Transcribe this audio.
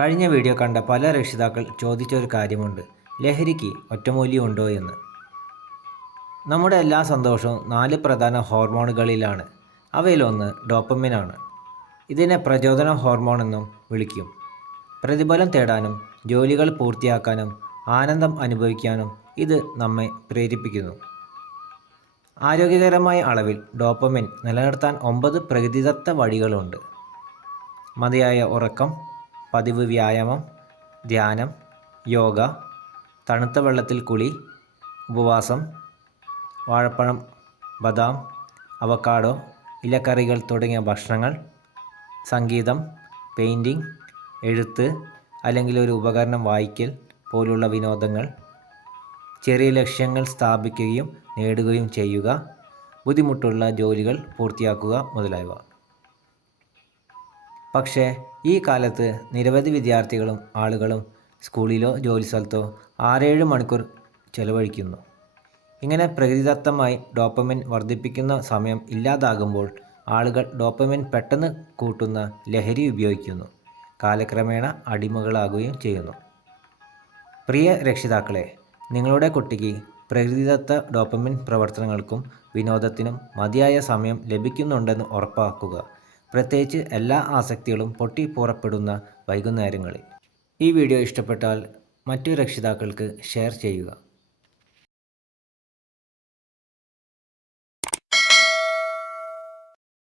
കഴിഞ്ഞ വീഡിയോ കണ്ട പല രക്ഷിതാക്കൾ ചോദിച്ചൊരു കാര്യമുണ്ട്, ലഹരിക്ക് ഒറ്റമൂലിയുണ്ടോ എന്ന്. നമ്മുടെ എല്ലാ സന്തോഷവും 4 പ്രധാന ഹോർമോണുകളിലാണ്. അവയിലൊന്ന് ഡോപ്പമിനാണ്. ഇതിനെ പ്രചോദന ഹോർമോൺ എന്നും വിളിക്കും. പ്രതിഫലം തേടാനും ജോലികൾ പൂർത്തിയാക്കാനും ആനന്ദം അനുഭവിക്കാനും ഇത് നമ്മെ പ്രേരിപ്പിക്കുന്നു. ആരോഗ്യകരമായ അളവിൽ ഡോപ്പമിൻ നിലനിർത്താൻ 9 പ്രകൃതിദത്ത വഴികളുണ്ട്. മതിയായ ഉറക്കം, പതിവ് വ്യായാമം, ധ്യാനം, യോഗ, തണുത്ത വെള്ളത്തിൽ കുളി, ഉപവാസം, വാഴപ്പഴം, ബദാം, അവക്കാഡോ, ഇലക്കറികൾ തുടങ്ങിയ ഭക്ഷണങ്ങൾ, സംഗീതം, പെയിൻറ്റിംഗ്, എഴുത്ത് അല്ലെങ്കിൽ ഒരു ഉപകരണം വായിക്കൽ പോലുള്ള വിനോദങ്ങൾ, ചെറിയ ലക്ഷ്യങ്ങൾ സ്ഥാപിക്കുകയും നേടുകയും ചെയ്യുക, ബുദ്ധിമുട്ടുള്ള ജോലികൾ പൂർത്തിയാക്കുക മുതലായവ. പക്ഷേ ഈ കാലത്ത് നിരവധി വിദ്യാർത്ഥികളും ആളുകളും സ്കൂളിലോ ജോലിസ്ഥലത്തോ 6-7 മണിക്കൂർ ചെലവഴിക്കുന്നു. ഇങ്ങനെ പ്രകൃതിദത്തമായി ഡോപ്പമിൻ വർദ്ധിപ്പിക്കുന്ന സമയം ഇല്ലാതാകുമ്പോൾ ആളുകൾ ഡോപ്പമിൻ പെട്ടെന്ന് കൂട്ടുന്ന ലഹരി ഉപയോഗിക്കുന്നു. കാലക്രമേണ അടിമകളാകുകയും ചെയ്യുന്നു. പ്രിയ രക്ഷിതാക്കളെ, നിങ്ങളുടെ കുട്ടിക്ക് പ്രകൃതിദത്ത ഡോപ്പമിൻ പ്രവർത്തനങ്ങൾക്കും വിനോദത്തിനും മതിയായ സമയം ലഭിക്കുന്നുണ്ടെന്ന് ഉറപ്പാക്കുക. പ്രത്യേകിച്ച് എല്ലാ ആസക്തികളും പൊട്ടിപ്പുറപ്പെടുന്ന വൈകുന്നേരങ്ങളിൽ. ഈ വീഡിയോ ഇഷ്ടപ്പെട്ടാൽ മറ്റു രക്ഷിതാക്കൾക്ക് ഷെയർ ചെയ്യുക.